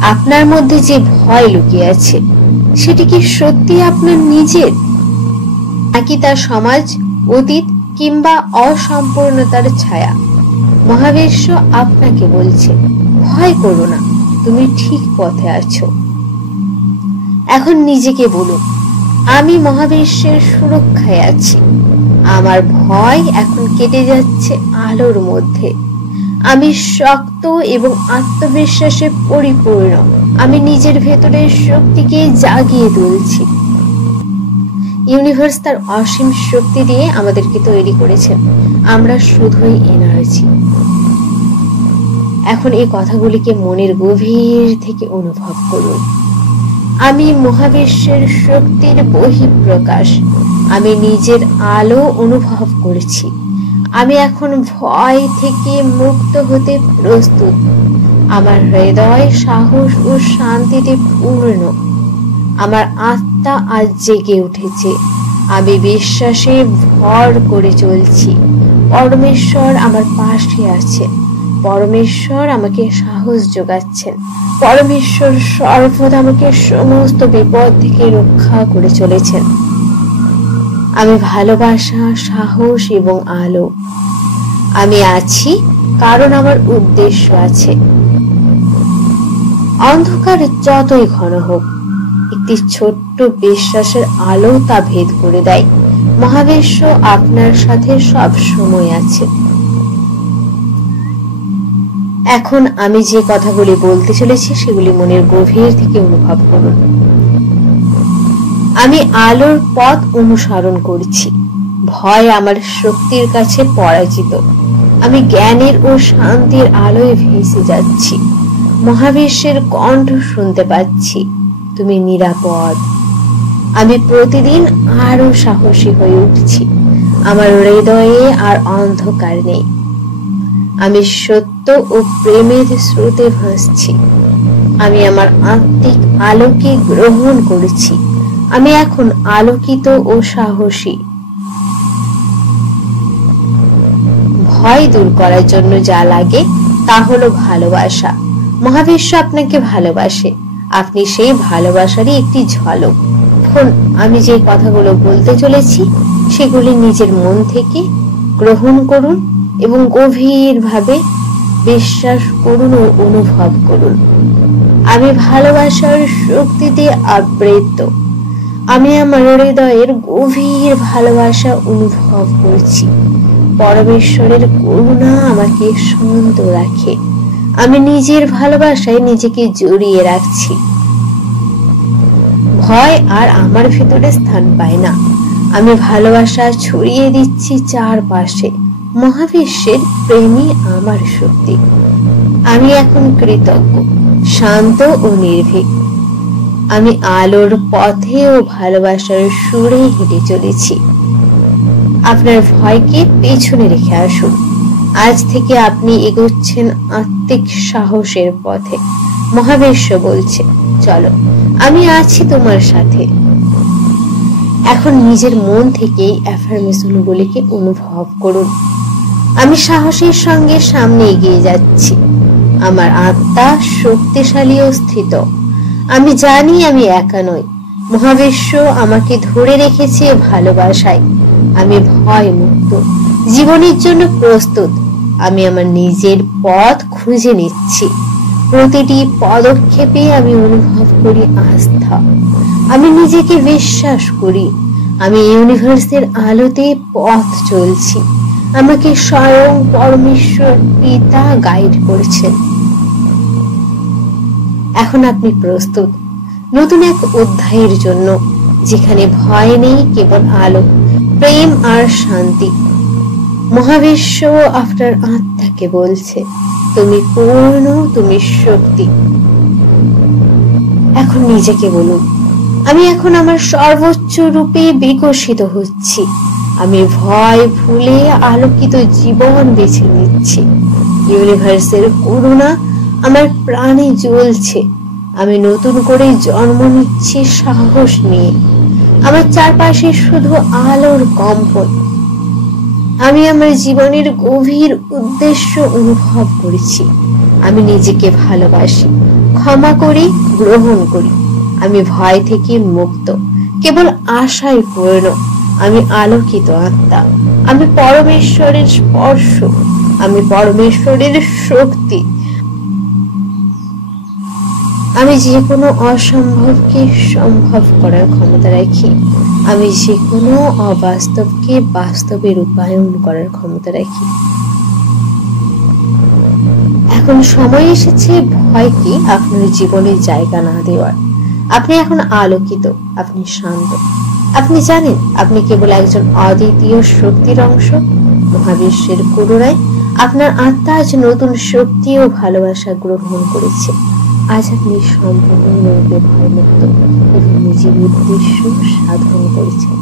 আপনার মধ্যে যে ভয় লুকিয়ে আছে সেটি কি সত্যি আপনার নিজের, নাকি তা সমাজ, অতীত কিংবা অসম্পূর্ণতার ছায়া? মহাবিশ্ব আপনাকে বলছে, ভয় করো না, তুমি ঠিক পথে আছো। এখন নিজেকে বলুন, আমি মহাবিশ্বের সুরক্ষায় আছি। আমার ভয় এখন কেটে যাচ্ছে আলোর মধ্যে। আমি শক্ত এবং আত্মবিশ্বাসে পরিপূর্ণ। আমি নিজের ভেতরের শক্তিকে জাগিয়ে তুলছি। ইউনিভার্স তার অসীম শক্তি দিয়ে আমাদেরকে তৈরি করেছেন, আমরা শুধুই এনার্জি। এখন এই কথাগুলিকে মনের গভীর থেকে অনুভব করুন। আমি মহাবিশ্বের শক্তির বহিঃপ্রকাশ। আমি নিজের আলো অনুভব করছি। আমি এখন ভয় থেকে মুক্ত হতে প্রস্তুত। আমার হৃদয় সাহস ও শান্তিতে পূর্ণ। আমার আত্মা আজ জেগে উঠেছে। আমি বিশ্বাসে ভর করে চলছি। পরমেশ্বর আমার পাশে আছেন। পরমেশ্বর আমাকে সাহস যোগাচ্ছেন। পরমেশ্বর সর্বদা আমাকে সমস্ত বিপদ থেকে রক্ষা করে চলেছেন। আমি ভালোবাসা, সাহস এবং আলো। আমি আছি কারণ আমার উদ্দেশ্য আছে। অন্ধকার যতই ঘন হোক, একটি ছোট্ট বিশ্বাসের আলো তা ভেদ করে দেয়। মহাবিশ্ব আপনার সাথে সব সময় আছে। এখন আমি যে কথাগুলি বলতে চলেছি সেগুলি মনের গভীর থেকে অনুভব করুন। আমি আলোর পথ অনুসরণ করছি। ভয় আমার শক্তির কাছে পরাজিত। আমি জ্ঞানের ও শান্তির আলোয় ভেসে যাচ্ছি। মহাবিশ্বের কণ্ঠ শুনতে পাচ্ছি, তুমি নিরাপদ। আমি প্রতিদিন আরো সাহসী হয়ে উঠছি। আমার হৃদয়ে আর অন্ধকার নেই। আমি সত্য ও প্রেমের স্রোতে ভাসছি। আমি আমার আত্মিক আলোকে গ্রহণ করেছি। আমি এখন আলোকিত ও সাহসী। ভয় দূর করার জন্য যা লাগে তা হলো ভালোবাসা। মহাবিশ্ব আপনাকে ভালোবাসে। আপনি সেই ভালোবাসারই একটি ঝলক। এখন আমি যে কথাগুলো বলতে চলেছি সেগুলি নিজের মন থেকে গ্রহণ করুন এবং গভীরভাবে বিশ্বাস করুন ও অনুভব করুন। আমি ভালোবাসার শক্তিতে আবৃত। আমি আমার হৃদয়ের গভীর ভালোবাসা অনুভব করছি। পরমেশ্বরের করুণা আমাকে শান্ত রাখে। আমি নিজের ভালোবাসায় নিজেকে জড়িয়ে রাখছি। ভয় আর আমার ভেতরে স্থান পায় না। আমি ভালোবাসা ছড়িয়ে দিচ্ছি চারপাশে। মহাবিশ্বের প্রেমই আমার শক্তি। আমি এখন কৃতজ্ঞ, শান্ত ও নির্ভীক। আমি আলোর পথে ও ভালোবাসার সুরে হেঁটে চলেছি। আপনার ভয়কে পেছনে রেখে আসুন। আজ থেকে আপনি এগোচ্ছেন আত্মিক সাহসের পথে। মহাবিশ্ব বলছে, চলো, আমি আছি তোমার সাথে। এখন নিজের মন থেকে অ্যাফার্মেশনগুলিকে অনুভব করুন। আমি সাহসের সঙ্গে সামনে এগিয়ে যাচ্ছি। আমার আত্মা শক্তিশালী ও স্থিত। আমি জানি আমি একা নই। মহাবিশ্ব আমাকে ধরে রেখেছে ভালোবাসায়। আমি ভয় মুক্ত, জীবনের জন্য প্রস্তুত। আমি আমার নিজের পথ খুঁজে নিচ্ছি। প্রতিটি পদক্ষেপে আমি অনুভব করি আস্থা। আমি নিজেকে বিশ্বাস করি। আমি ইউনিভার্সের আলোতে পথ চলছি। আমাকে স্বয়ং পরমেশ্বর পিতা গাইড করছেন। এখন আপনি প্রস্তুত নতুন এক অধ্যায়ের জন্য, যেখানে ভয় নেই, কেবল আলো, প্রেম আর শান্তি। মহাবিশ্ব আপনার আত্মাকে বলছে, তুমি পূর্ণ, তুমি শক্তি। এখন নিজেকে বলুন, আমি এখন আমার সর্বোচ্চ রূপে বিকশিত হচ্ছি। আমি ভয় ভুলে আলোকিত জীবন বেছে নিচ্ছি। ইউনিভার্সের করুণা আমার প্রাণে জ্বলছে। আমি নতুন করে জন্ম নিচ্ছি সাহস নিয়ে। আমার চারপাশে শুধু আলোর কম্পন। আমি আমার জীবনের গভীর উদ্দেশ্য অনুভব করেছি। আমি নিজেকে ভালোবাসি, ক্ষমা করি, গ্রহণ করি। আমি ভয় থেকে মুক্ত, কেবল আশায় পূর্ণ। আমি আলোকিত আত্মা, আমি পরমেশ্বরের স্পর্শ, আমি পরমেশ্বরের শক্তি। আমি যে কোনো অসম্ভবকে সম্ভব করার ক্ষমতা রাখি। আমি যে কোনো অবাস্তবকে বাস্তবে রূপায়ণ করার ক্ষমতা রাখি। এখন সময় এসেছে ভয়কে আপনার জীবনে জায়গা না দেওয়ার। আপনি এখন আলোকিত, আপনি শান্ত, আপনি জানেন আপনি কেবল একজন অদ্বিতীয় শক্তির অংশ। মহাবিশ্বের করুণায় আপনার আত্মা আজ নতুন শক্তি ও ভালোবাসা গ্রহণ করেছে। আজ আপনি সম্পূর্ণরূপে ভয়মুক্ত এবং নিজের উদ্দেশ্য সাধন করেছেন।